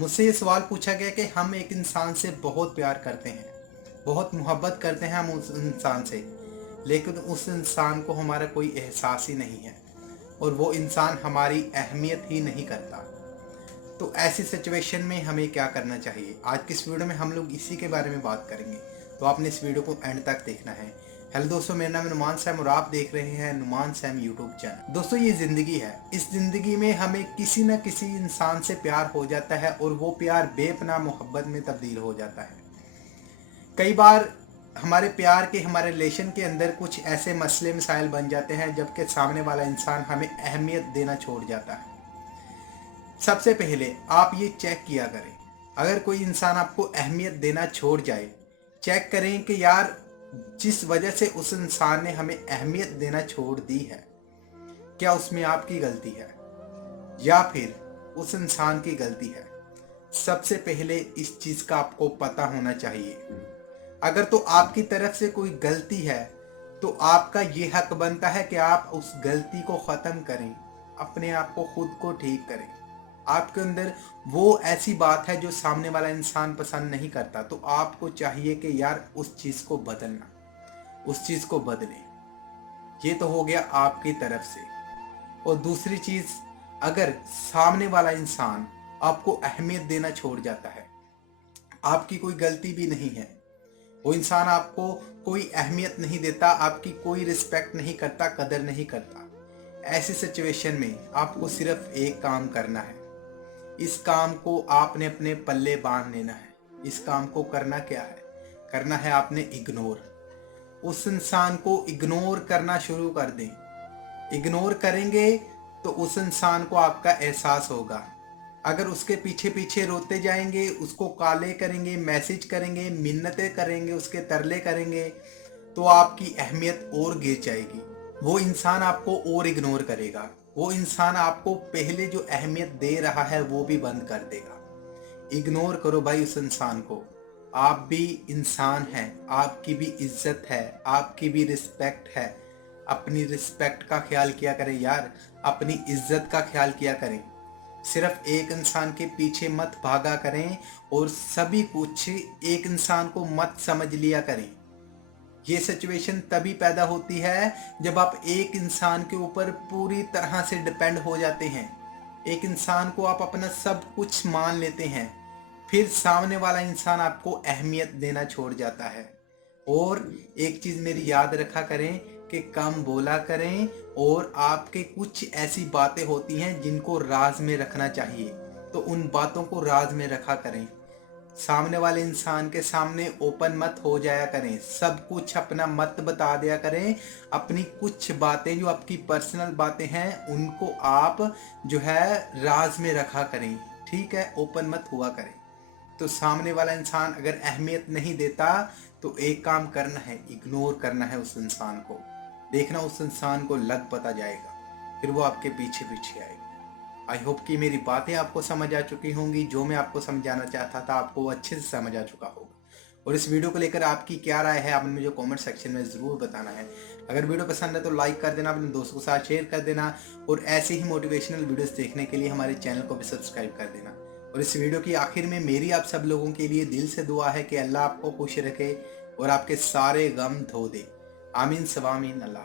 मुझसे ये सवाल पूछा गया कि हम एक इंसान से बहुत प्यार करते हैं, बहुत मोहब्बत करते हैं हम उस इंसान से, लेकिन उस इंसान को हमारा कोई एहसास ही नहीं है और वो इंसान हमारी अहमियत ही नहीं करता। तो ऐसी सिचुएशन में हमें क्या करना चाहिए? आज की इस वीडियो में हम लोग इसी के बारे में बात करेंगे, तो आपने इस वीडियो को एंड तक देखना है। हेलो दोस्तों, मेरा नाम है नुमान सैम और आप देख रहे हैं नुमान सैम यूट्यूब चैनल। दोस्तों, ये ज़िंदगी है। इस ज़िंदगी में हमें किसी न किसी इंसान से प्यार हो जाता है और वो प्यार बेपनाह मोहब्बत में तब्दील हो जाता है। कई बार हमारे प्यार के, हमारे रिलेशन के अंदर कुछ ऐसे मसले मसाइल बन जाते हैं जबकि सामने वाला इंसान हमें अहमियत देना छोड़ जाता है। सबसे पहले आप ये चेक किया करें, अगर कोई इंसान आपको अहमियत देना छोड़ जाए, चेक करें कि यार जिस वजह से उस इंसान ने हमें अहमियत देना छोड़ दी है, क्या उसमें आपकी गलती है या फिर उस इंसान की गलती है। सबसे पहले इस चीज़ का आपको पता होना चाहिए। अगर तो आपकी तरफ से कोई गलती है तो आपका ये हक बनता है कि आप उस गलती को ख़त्म करें, अपने आप को खुद को ठीक करें। आपके अंदर वो ऐसी बात है जो सामने वाला इंसान पसंद नहीं करता, तो आपको चाहिए कि यार उस चीज़ को बदलना, उस चीज़ को बदलें। ये तो हो गया आपकी तरफ से। और दूसरी चीज़, अगर सामने वाला इंसान आपको अहमियत देना छोड़ जाता है, आपकी कोई गलती भी नहीं है, वो इंसान आपको कोई अहमियत नहीं देता, आपकी कोई रिस्पेक्ट नहीं करता, कदर नहीं करता, ऐसी सिचुएशन में आपको सिर्फ एक काम करना है। इस काम को आपने अपने पल्ले बांध लेना है। इस काम को करना क्या है? करना है आपने इग्नोर। उस इंसान को इग्नोर करना शुरू कर दें। इग्नोर करेंगे तो उस इंसान को आपका एहसास होगा। अगर उसके पीछे पीछे रोते जाएंगे, उसको काले करेंगे, मैसेज करेंगे, मिन्नतें करेंगे, उसके तरले करेंगे, तो आपकी अहमियत और गिर जाएगी। वो इंसान आपको और इग्नोर करेगा। वो इंसान आपको पहले जो अहमियत दे रहा है वो भी बंद कर देगा। इग्नोर करो भाई उस इंसान को। आप भी इंसान हैं, आपकी भी इज्जत है, आपकी भी रिस्पेक्ट है। अपनी रिस्पेक्ट का ख्याल किया करें यार, अपनी इज्जत का ख्याल किया करें। सिर्फ एक इंसान के पीछे मत भागा करें और सभी कुछ एक इंसान को मत समझ लिया करें। ये सिचुएशन तभी पैदा होती है जब आप एक इंसान के ऊपर पूरी तरह से डिपेंड हो जाते हैं। एक इंसान को आप अपना सब कुछ मान लेते हैं, फिर सामने वाला इंसान आपको अहमियत देना छोड़ जाता है। और एक चीज़ मेरी याद रखा करें कि कम बोला करें, और आपके कुछ ऐसी बातें होती हैं जिनको राज में रखना चाहिए, तो उन बातों को राज में रखा करें। सामने वाले इंसान के सामने ओपन मत हो जाया करें, सब कुछ अपना मत बता दिया करें। अपनी कुछ बातें जो आपकी पर्सनल बातें हैं उनको आप जो है राज में रखा करें, ठीक है? ओपन मत हुआ करें। तो सामने वाला इंसान अगर अहमियत नहीं देता तो एक काम करना है, इग्नोर करना है उस इंसान को। देखना उस इंसान को लग पता जाएगा, फिर वो आपके पीछे पीछे आएगा। आई होप कि मेरी बातें आपको समझ आ चुकी होंगी। जो मैं आपको समझाना चाहता था आपको वो अच्छे से समझ आ चुका होगा। और इस वीडियो को लेकर आपकी क्या राय है, आपने मुझे कमेंट सेक्शन में ज़रूर बताना है। अगर वीडियो पसंद है तो लाइक कर देना, अपने दोस्तों के साथ शेयर कर देना, और ऐसे ही मोटिवेशनल वीडियोस देखने के लिए हमारे चैनल को भी सब्सक्राइब कर देना। और इस वीडियो की आखिर में मेरी आप सब लोगों के लिए दिल से दुआ है कि अल्लाह आपको खुश रखे और आपके सारे गम धो दे। आमीन सवामीन। अल्लाह।